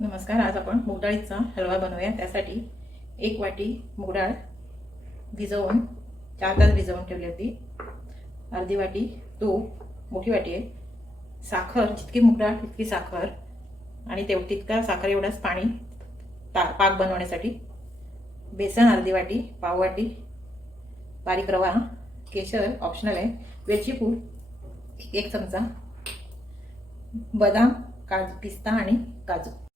नमस्कार आज आपण मुगडाळीचा हलवा बनवूया. त्यासाठी एक वाटी मुगडाळ भिजवून चार तास भिजवून ठेवली होती. अर्धी वाटी तूप मोठी वाटी आहे. साखर जितकी मुगडाळ तितकी साखर. आणि तेव तितका साखर एवढाच पाणी ता पाक बनवण्यासाठी. बेसन अर्धी वाटी पाव वाटी. बारीक रवा केशर ऑप्शनल आहे. वेलचीपूड एक चमचा. बदाम काजू पिस्ता आणि काजू.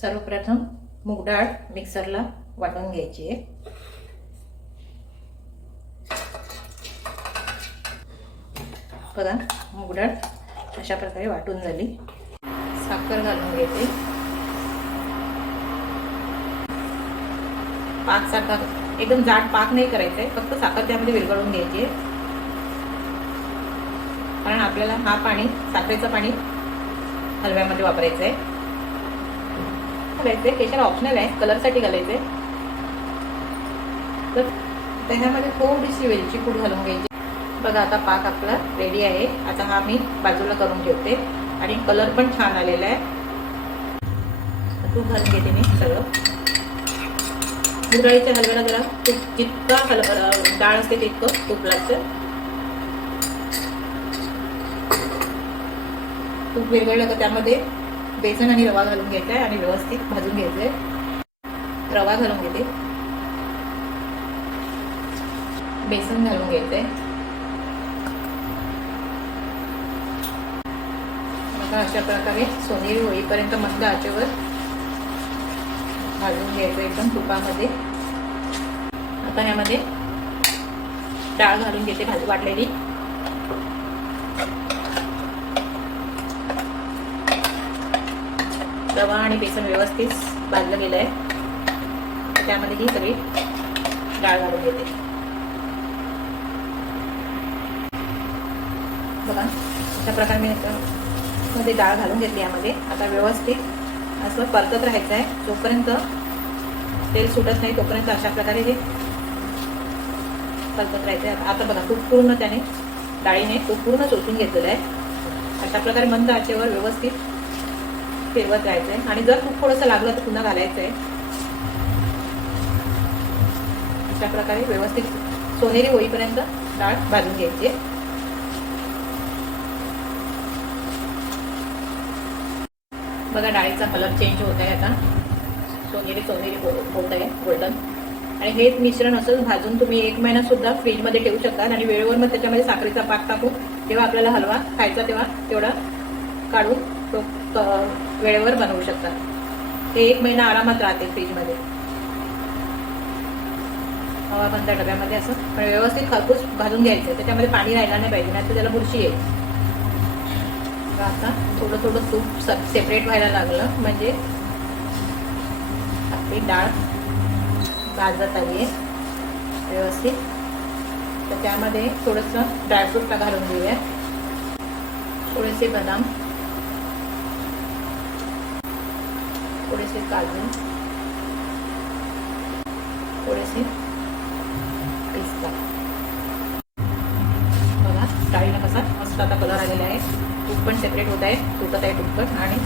सर्वप्रथम मूग डाळ मिक्सरला वाटून घ्यायची आहे. बघा मूग डाळ अशा प्रकारे वाटून झाली. साखर घालून घ्यायची पाक साखर एकदम जाड पाक नाही करायचा आहे फक्त साखर त्यामध्ये विरघळून घ्यायची आहे. कारण आपल्याला हा पाणी साखरेचं पाणी हलव्यामध्ये वापरायचं आहे घालायचे केशर ऑप्शनल आहे कलरसाठी घालायचे. तर त्याच्यामध्ये थोडीशी वेलची पूड घालून घ्यायची. बघा आता पाक आपला रेडी आहे. आता हा मी बाजूला करून ठेवते. आणि कलर पण छान आलेला आहे. तू घालून घेते मी सगळं. मुरळीच्या हलव्याला जरा तूप जितका हल डाळ असते तितकं तूप लागतं. तूप वेगळं का त्यामध्ये? बेसन आणि रवा घालून घ्यायचा आहे आणि व्यवस्थित भाजून घ्यायचं आहे रवा घालून घेते. बेसन घालून घ्यायचं आहे आता अशा प्रकारे सोनेरी होईपर्यंत मस्त आचेवर भाजून घ्यायचं एकदम तुपामध्ये. आता यामध्ये डाळ घालून घेते भाजी वाटलेली. रवा आणि बेसन व्यवस्थित भाजलं गेलं आहे त्यामध्ये ही सगळी डाळ घालून घेते. बघा अशा प्रकारे मी मध्ये डाळ घालून घेतली यामध्ये. आता व्यवस्थित असं परतत राहायचं आहे जोपर्यंत तेल सुटत नाही तोपर्यंत अशा प्रकारे हे परतत राहायचं आहे आता बघा तूप पूर्ण त्याने डाळीने तूप पूर्ण चोचून घेतलेलं आहे. अशा प्रकारे मंद आचेवर व्यवस्थित फिरवत राहायचंय आणि जर खूप थोडंसं लागलं तर पुन्हा घालायचंय. अशा प्रकारे व्यवस्थित सोनेरी होईपर्यंत डाळ भाजून घ्यायची बघा डाळीचा कलर चेंज होत आहे आता. सोनेरी सोनेरी हो, होत आहे गोल्डन आणि हेच मिश्रण असंच भाजून तुम्ही एक महिना सुद्धा फ्रीजमध्ये ठेवू शकता आणि वेळेवर मग त्याच्यामध्ये साखरेचा पाक टाकून जेव्हा आपल्याला हलवा खायचा तेव्हा तेवढा काढून तो वेळेवर बनवू शकतात. ते एक महिना आरामात राहते फ्रीजमध्ये. हवा बंद डब्यामध्ये असं पण व्यवस्थित खरपूस भाजून घ्यायचं. त्याच्यामध्ये पाणी राहिला नाही पाहिजे नाही तर त्याला बुरशी येईल. आता थोडं थोडं तूप सेपरेट व्हायला लागलं. म्हणजे आपली डाळ भाजत आली आहे. व्यवस्थित. तर त्यामध्ये थोडंसं ड्रायफ्रूटला घालून घेऊया. थोडेसे बदाम. थोडेसे काजू थोडेसे पिस्ता बघा डाळीला कसा? मस्त आता कलर आलेला आहे. तूप पण सेपरेट होत आहे. तुटत आहे तुपकट आणि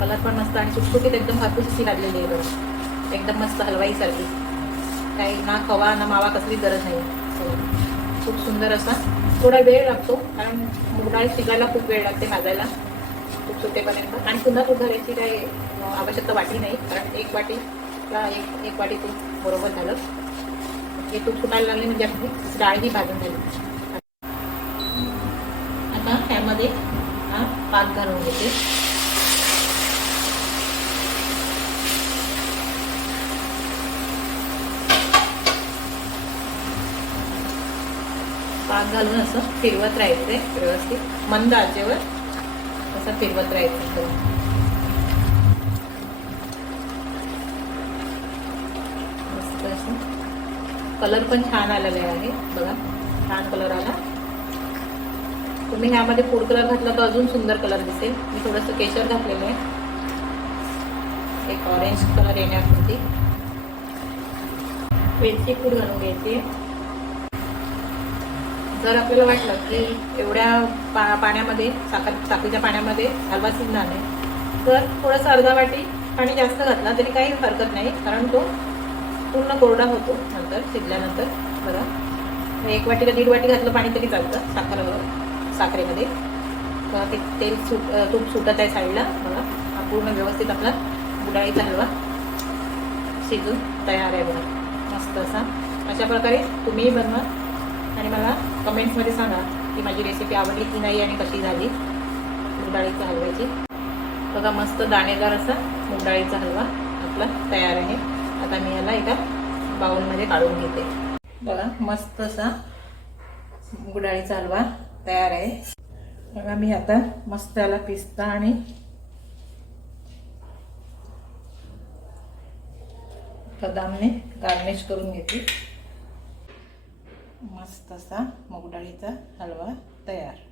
कलर पण मस्त आणि सुटसुटीत एकदम भरपूर अशी लागलेली आहे बघा. एकदम मस्त हलवाईसारखी. काही ना खवा ना मावा कसली गरज नाही. खूप सुंदर असा. थोडा वेळ लागतो कारण मुगडाळ शिकायला खूप वेळ लागते भाजायला. तुटेपर्यंत. आणि पुन्हा तूप घालायची काही आवश्यकता वाटी नाही. कारण एक वाटी किंवा एक एक वाटी तूप बरोबर झालं. हे तूप फुटायला लागले म्हणजे आपली डाळ ही भाजून झाली. आता त्यामध्ये हा पाक घालून घेते. पाक घालून असं फिरवत राहायचंय व्यवस्थित. मंद आचेवर. असं फिरवत राहायचं कलर पण छान आलेला आहे बघा. छान कलर आला. तुम्ही ह्यामध्ये फूड कलर घातला तर अजून सुंदर कलर दिसेल. मी थोडंसं केशर घातलेलं आहे. एक ऑरेंज कलर येण्यापुरती. वेलची पूड घालून घ्यायची. जर आपल्याला वाटलं की एवढ्या पा पाण्यामध्ये साखर साखरेच्या पाण्यामध्ये हलवा शिजणार नाही तर थोडंसं अर्धा वाटी पाणी जास्त घातला तरी काही हरकत नाही कारण तो पूर्ण कोरडा होतो नंतर शिजल्यानंतर. बघा एक वाटीला दीड वाटी घातलं पाणी तरी चालतं साखर साखरेमध्ये. तर ते तेल सुट तूप सुटत आहे साईडला. बघा हा पूर्ण व्यवस्थित आपला बुडाळीचा हलवा शिजून तयार आहे बघा. मस्त असा. अशा प्रकारे तुम्हीही बनवा. कमेंट्समध्ये सांगा की माझी रेसिपी आवडली की नाही आणि कशी झाली. मुगडाळीच्या हलव्याची बघा मस्त दाणेदार असा मुगडाळीचा हलवा आपला तयार आहे. आता मी याला एका बाउलमध्ये काढून घेते. बघा मस्त असा मुगडाळीचा हलवा तयार आहे. बघा मी आता मस्त याला पिस्ता आणि बदामने गार्निश करून घेते. मस्त असा मुगडाळीचा हलवा तयार.